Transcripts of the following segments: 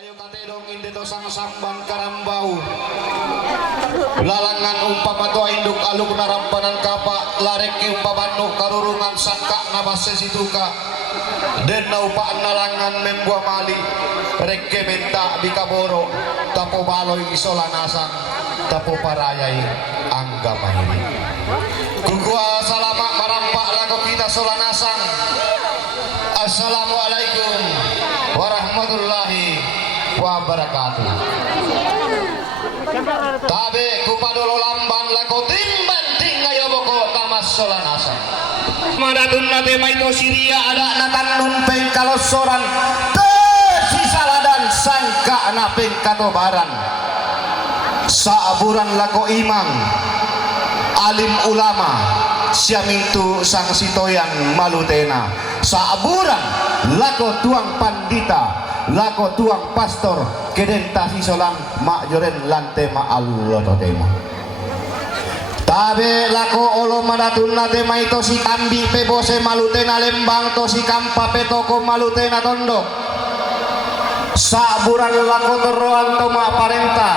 Ayo katedong indito sang samban karambau lalangan umpama tua induk aluk narambanan kapa larek ke umpamanu karurungan sangka nabase situka den naupaan nalangan membuah mali rekke menta bikaboro tapo baloy isolanasang tapo parayai anggamai kukua salama marampak laku kita solanasang. Assalamualaikum warahmatullahi wabarakatuh. Tabe kupadolo lamban lako timban tingayo boko tamas solanasa. Madatun nate maito siria ada natan numpeng kalosoran tersisa ladan sangka napeng katobaran. Saaburan lako imang alim ulama siamintu sang sitoyan malutena. Saaburan lako tuang pandita lako tuang pastor kedenta sisolang mak joren lante ma Allah totema tabe lako olo madatun nate maito si kambi pebose malutena lembang to si kampa petoko malutena tondo. Saaburan lako teroan to ma parenta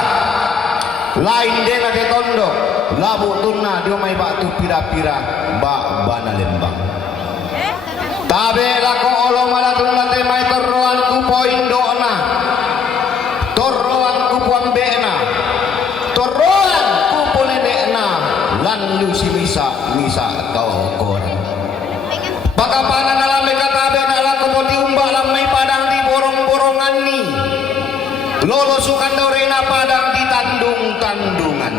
lain dena de tondo labu tunna dio mai batu pira-pira ba bana lembang. Tabe lako olo malatun late mai torroan kupo indona torroan kupo ambena torroan kupo nenekna lan lu si misa tau koran bakapanan alame katabe nalako poti umbak lamai padang di borong-borongan ni lolo sukan dorena padang di tandung-tandungan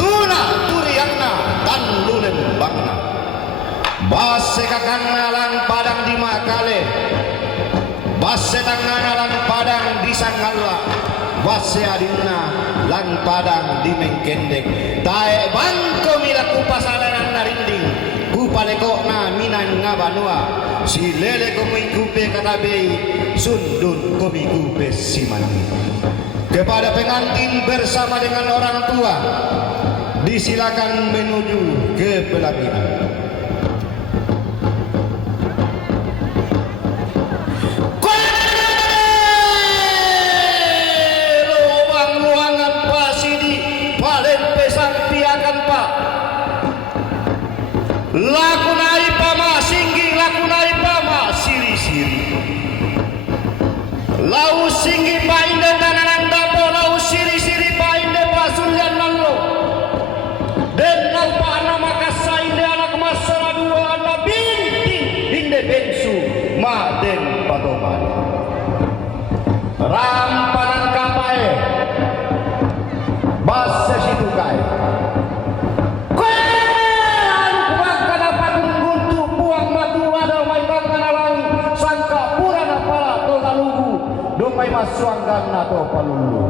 tuna turiangna dan lulen bangna base kakanalan padang di makale base tanganalan padang di sangala base adina lan padang di mengkendek tae bangko milaku pasalanan narinding kupaleko na minan ngabanua si lele komi kupe katabei sundun komi kupe simani. Kepada pengantin bersama dengan orang tua disilakan menuju ke pelaminan. Laku nai pama singgi laku nai pama siri-siri lau singgi painde tananan dapo lau siri-siri painde pasulyan nanglo den nau pa nama kasainde anak masara dua anak binti inde bensu ma den patoman rampanan kapae base situ kai mai masuanggan nato palulu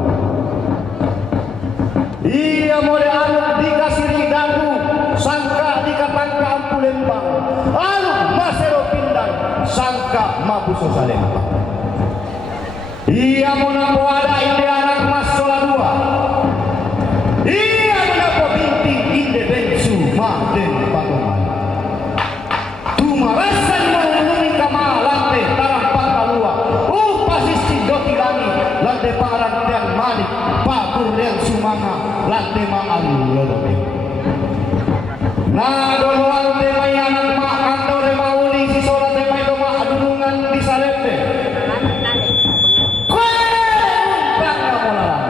iya mode anu dikasih ridangu sangka dikatangka ampulembang alu masero pindang sangka mabuso salembang iya monapo ada inde anak mas sola dua iya monapo binti inde bensu ma den patoman tumarasan mengunungi kamalante tarang pantalua pasisi doti lani lante parang dan malik pakur yang sumanga lante ma'al lolobe na dolo lante mayanang ma'ando de mauli si sola de may doma adunungan di salembe bang na mo lang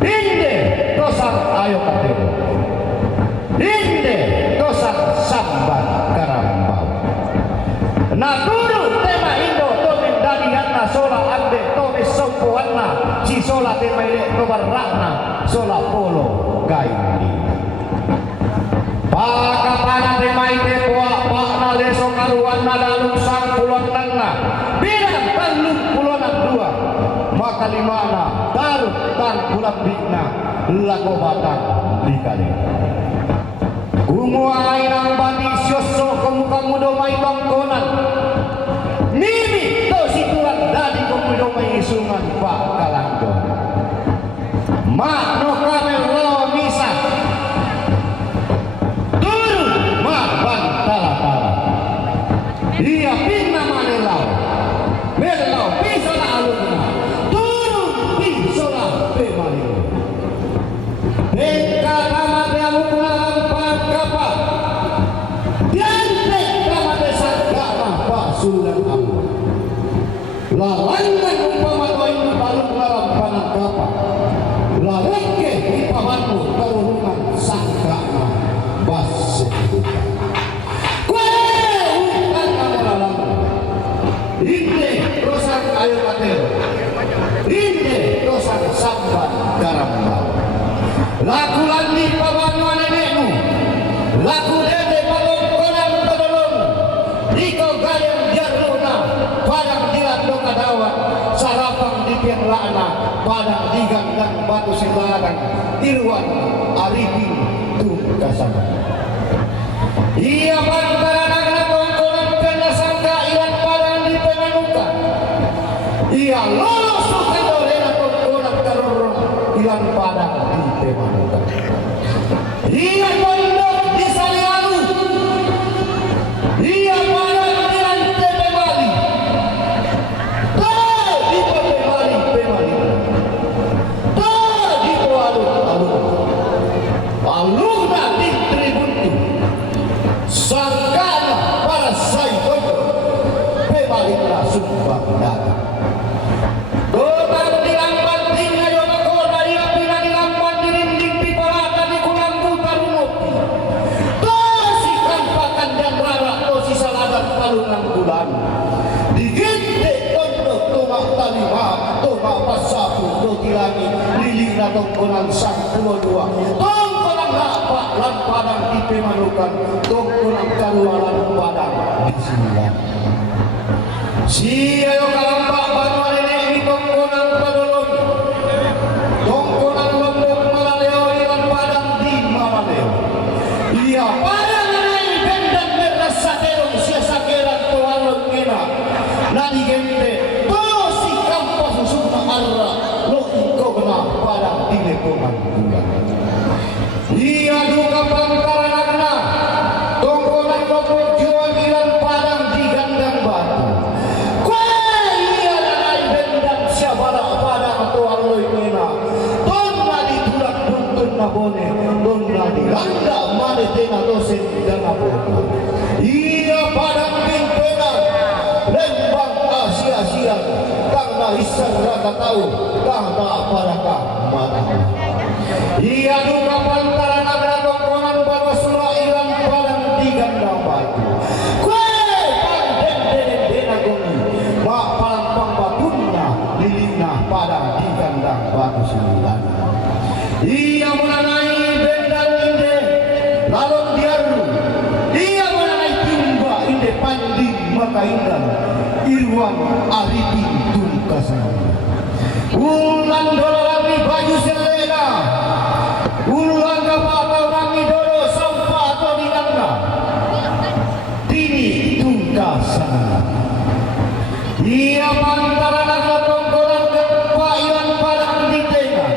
hindi tosang ayo katero hindi tosang samban karambao naturo tema indo dadihanna sola ande tome sompohanna si sola temaile tobarrahna sola polo gaindi pakapana temaite poa pakna leso karuan nadalung sang puluhan tangna bilang talung puluhan dua maka limana darut tan pulang bikna lago batang dikali kumuai nang bani syoso kamu domai tongkonan mimi to situran dari komudo isungan Pak Kalangdo mak no kamel lo misa turun mak ban tala-tala iya pinna manelau melau laku landi pamanwa nenekmu, laku dede pamongkonan pedolongmu, iko gayang jaruna, padang dilat doka dawan, sarapang di piang lana, padang digang dan batu sembarang, tiruan arifin tuh kasama. Ia pantara nagana pamongkonan kena sangka ilan padang di penanukan. Ia lolos suka dolena pamongkonan karorong ilan padang di penanukan. Ia pondok di Salialu. Ia padang di lantai Pemali. Tak di Pemali. Tak di Aluna di Tribuntu. Sangkana para saikoto Pemaliklah sumpah dagang. Totang dilampan tinggal yo makoda ia pina dilampan dirinding pipalatan di kunangku tarunopi. Tosikan pakan dan rara tosi saladat palungan bulan. Diginte tondok tomak talima tomak pasapu totilangi lilina tongkonan sang pulau dua. Tongkonan lapak lan padang di Pemanukan. Tongkonan kaluaran padang di Sembilan. Si ayo kalampak banua nenek di tongkonan padolong. Tongkonan lombok Malaleo ilan padang di Malaleo. Ia padang nenek bendan merasa terong sia sakeran toalon ngena. Nadi gente tosi kampas susuna arra lo iko kena padang di lepongan bulan. Ia duka pangkaran agna. Tongkonan lombok jual ilan padang di gandang batu. Bone donna di landa mane tena dosen dana bona ia padang pimpena lembang asia-asia karena isar rata tahu karena apakah mata ia duka pantara nagra tongkonan bawa sura ilang padang di ganda batu kue pandeng dena gomi mak palampang batunna lilina padang di ganda batu sembilan. Ia menanai bendang inde lalon diaru. Ia menanai timba inde panding maka indah irwan arifin tungkasan. Ulan dolo lagi baju selena. Ulan kapal lagi dolo sampah atau di nangka. Tini tungkasan. Ia pantara naga tongkonan gempa ilan padang di tengah.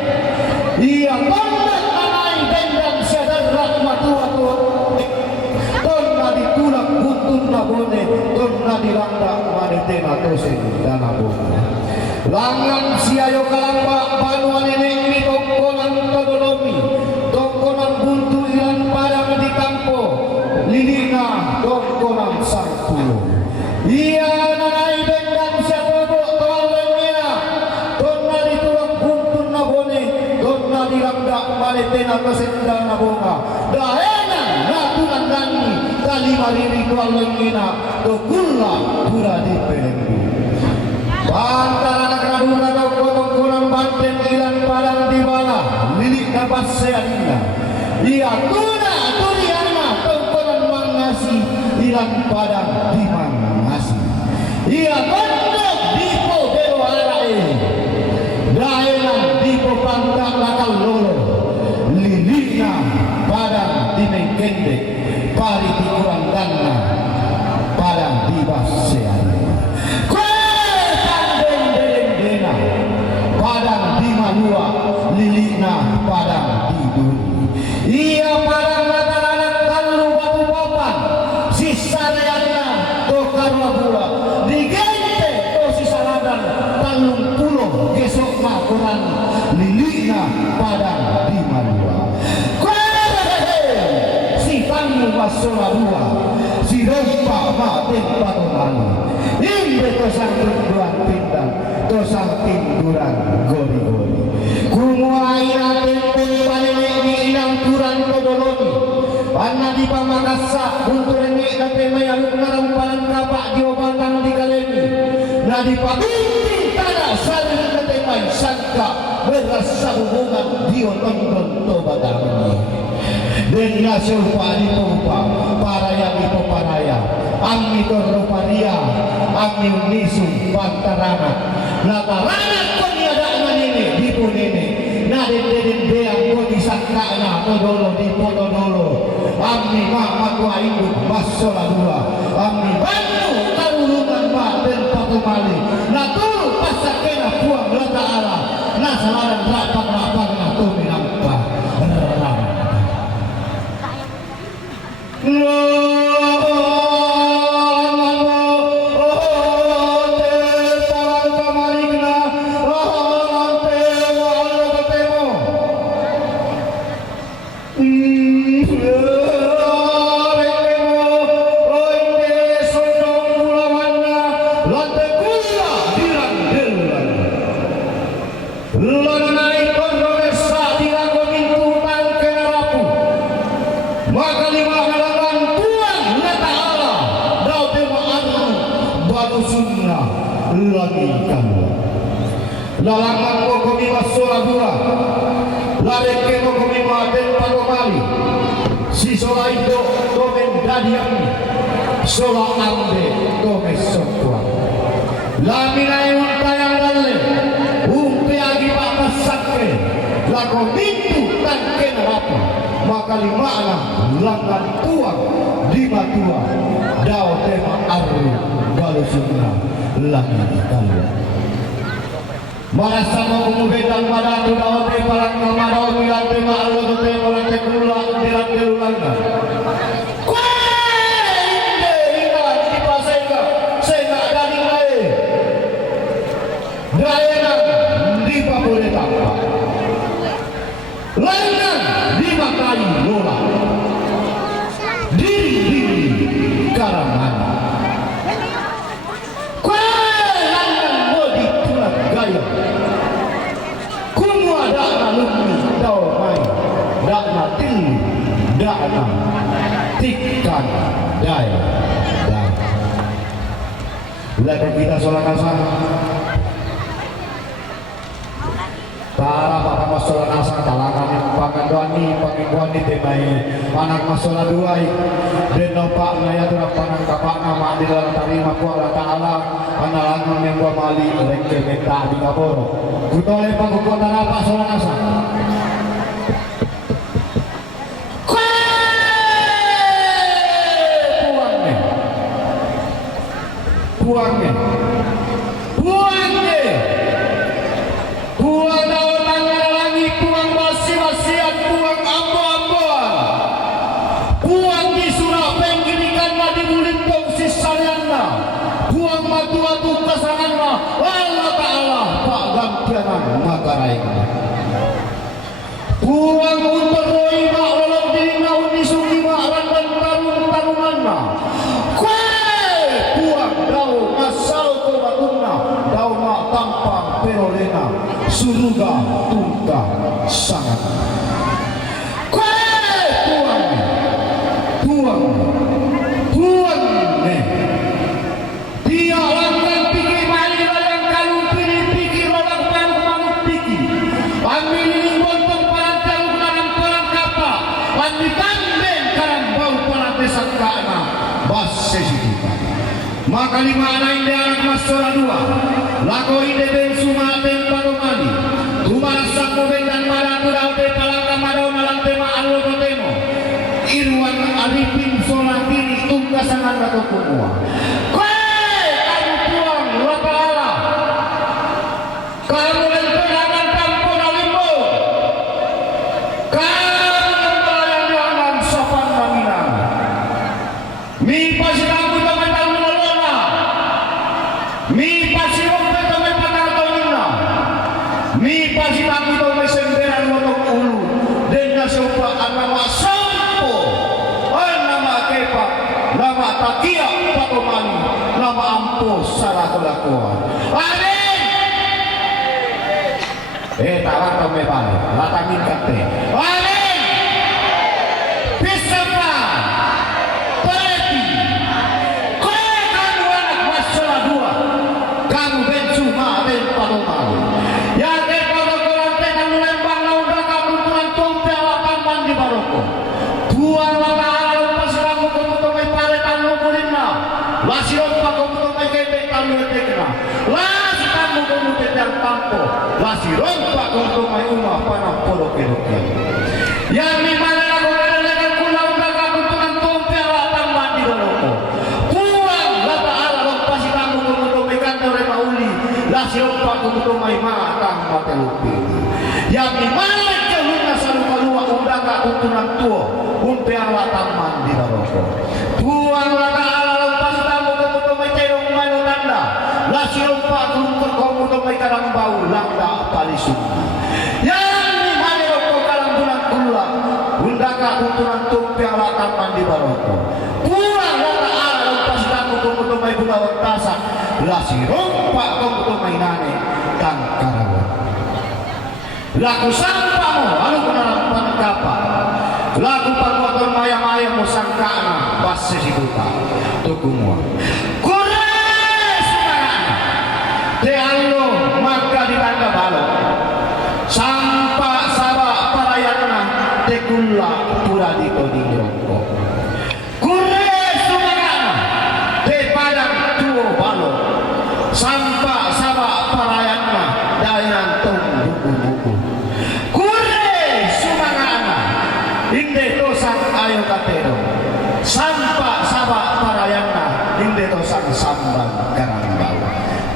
Ia pandang anai bendang sadarat matu-atu. Tonna ditulak butun nabone. Tonna dilanda manetena tosen dana bona. Langan siayo kalamba banua nenek ini tongkonan todolomi. Tongkonan buntu ilan padang di kampo. Lilina tongkonan sarpulo. Ia nanai bendang siatobo toalen mena. Tonna ditulak butun nabone. Donna dilanda maletena kesendang nabonga. Dahenan natunan dani kali mariri toalen mena. Tokulla pura di pelembu. Pantara nakaduna tongkonan banten ilan padang di bala. Lilik dapat seanina. Ia tuna turiana tongkonan mangasi ilan padang di mangasi. Ia bandang dipo belo arae. Daelan dipo pangkak lakal lolo. Lilina padang di mengkende. Pari di kurang dana. Padang di basean. Padang di Malua, lilina padang di Duri. Ia padang mata-anak kalu batu papan, sisa leanna to karwa bula. Digente to sisa ladang talung pulo gesok makuran lilina padang di Malua. Si tamu masola dua, si rompa maten patomani. Imbe to sang tunduan pindang, to sang tinduran gori-gori. Kumuai naten pun panenek di inang turan todolomi. Panna di pamakasa, buntu renek naten mayaluk narampalan kapak di obatang di kalemi. Nadi pabinting tanah saling naten may sangka berasa hubungan dia tonton toba kami dan ngasih upah di upah paraya di paraya ami torroparia ami unisu pantarana latarana kon ada ini di punene naden beang ko disangkana todolo di potodolo ami mama tua ibu masola dua ami bantu kaulungan ma dan patumali natul pasakena puang la taala na salaran rapang na tuminampa lalangan mo kami masoladura lari ke mo kami maden palomali si sola indo domen dadiam sola amde domen sokwa laminai untayang dalle umpe agi pak masakre lako mintu tanke narapu maka limana langan tuang di matua dao tema arru balusuna lagi kalian Marasa mau mengubetan pada tu daun te parang kamarau bilang te maalo tu te orang te kelulang dilang kelulangna. Kue inde ingat di pasega sega dari lae. Daerah di Papua Tapa. Lainnya di Makai Lola. Diri Karangan. Dana tikan daya lagu kita sholat asar para bapak mas sholat asar talangan pangan temai anak mas sholat duai dan nopak ngaya turap pangan kapak nama adilan tarima kuala ta'ala analangan yang gua mali lengke menta di kaporo kutole pangkukutan apa sholat asar buang daun tangan lagi buang basi-basian buang ambo-amboan buang di surapeng ginikan di mulut kongsi salianna buang matu-matu kesanganna Allah ta'ala pak gantianan makaraing buang untuk roi mak walau diri naun disungi mak randan tarung-tarunganna buang daun masal kobatunna daun mak tampang perolena suruga tungka sangat buang dia langgan pikir mali ladang kalung pilih pikir rodak manuk pikir ambil ini bontong parang kalung dalam parang kapal ambil tambeng karang bau parang desak kana bas sesitikan maka lima anak inde anak mas sola dua lago inde ben sumaten palomali tumarasa koben dan maratu daute palaka madau malang tema allo temo irwan arifin sola kini tunggasangan ratu kumua kamu puang wa ta'ala kamu lempenangan kampung alimbo kamu lempenangan jangan sopan naminang mi pasi kamu teman-teman melona mi pasi rompe teman panartonina mi pasi kamu teman semberan motok ulu dengan serupa nama sampo nama kepa nama takia patomani nama ampo salah kelakuan amin tawar tome balik latangin kate amin bisa Tereti kau kamu anak masalah dua kamu bensu ma ben palomali ya ke pada koran lasirong pagkumputong may kebek kami tekna, lasi kamu kumutit yang tampo, lasirong pagkumputong may umah panang polo kinukyan. Yang dimana aku kadang-kadang kulang kakakuntungan tumpia latang mandi doloko. Pulang lata ala lompasi kamu kumutung may kantor ay mauli, lasirong pagkumputong may matang matelupi. Yang dimana kahuna sa lupa-luwa undang kakuntungan tuo, umpia latang mandi doloko. Pulang lata ala lompasi kamu kumutung may terong manunanda, lasirong pagkumputong kumutung may karambau langda palisung. Undaka kuntunan tumpia latang mandi baroko. Pulang lata ala lumpas kamu kumuto may bulawang tasak. Lasirong pak kumuto may nane kang karawan. Laku sampa mo, ano ko narampan kapa. Laku pagwaton maya-maya mo sangkana, base si buta. Tukumwa. Kures sumarana. Te allo magka di tanda balok. Sampa saba parayana. Tekula pura dito di roko. Kure sumagana te padang tuo balo. Sampa saba parayana dayan tong buku-buku. Kure sumagana inde tosang ayo katero. Sampa saba parayana inde tosang sambang karambau.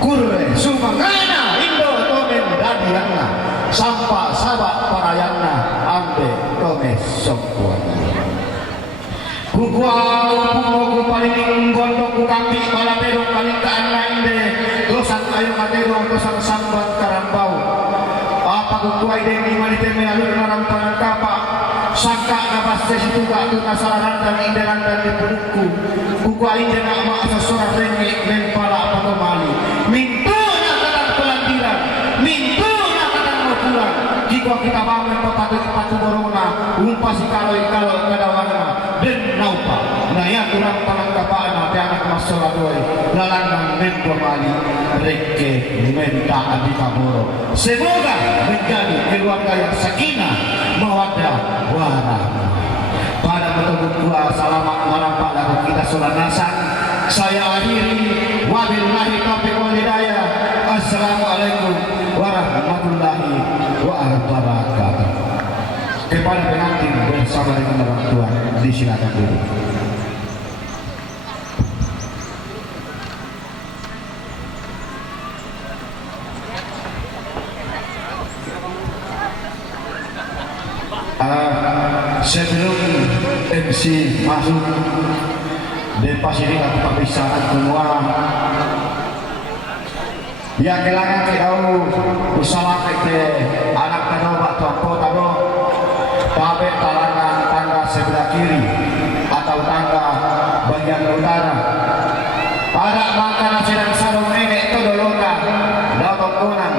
Kure sumagana indo tomen dadiana. Sampa saba parayana ambe kome sokwana. Kukuau paling gondok kukampi balapero paling kaana inde dosang ayo katero dosang sambat karambau. Apa kukuai deni manite melalui narampanan kapa sangka nabas situ tu kasalahan dan inderan dan dipudukku. Kukuai dena ama asasora rengek len pala apa kemali. Mintunya kadang pelantiran. Mintunya kadang pulang. Jika kita bangun patu borona, umpas kalau kadawana dan naupa. Nah ya kurang tangan kapana te anak masola doi. Lalanang men mali reke menta adi kaboro. Semoga menjadi keluarga yang sakinah, mawaddah, warahmah. Pada betul-betul selamat merampak lagu kita solanasan. Saya akhiri wabillahi taufiq wal hidayah. Assalamualaikum warahmatullahi wabarakatuh. Kepada pengantin bersama dengan orang tua disilakan dulu. Sebelum MC masuk dan pas ini aku perpisahan semua ya kelangan ke au usaha ke anak tado bak tuampo tado tabe talangan tangga sebelah kiri atau tangga bagian utara ada makanan sedang sarung nenek itu dolona dapat kunan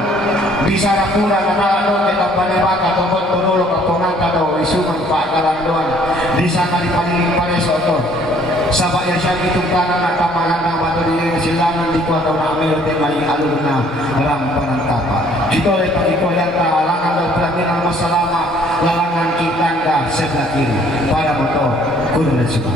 bisa rapura nanalo kita panebaka topot turolo kapongan tado isuman pakalan doan di sana di paling pare soto sabak yang siya itong kanan na kamalan na bato di silangan di kuwa daw na meron din maling alun na rampanan kapa. Dito ay pag-ikuyan ka, alangan daw pelagin ang masalama, lalangan kitang ka sebelah kiri. Para mo to, kuno na siya.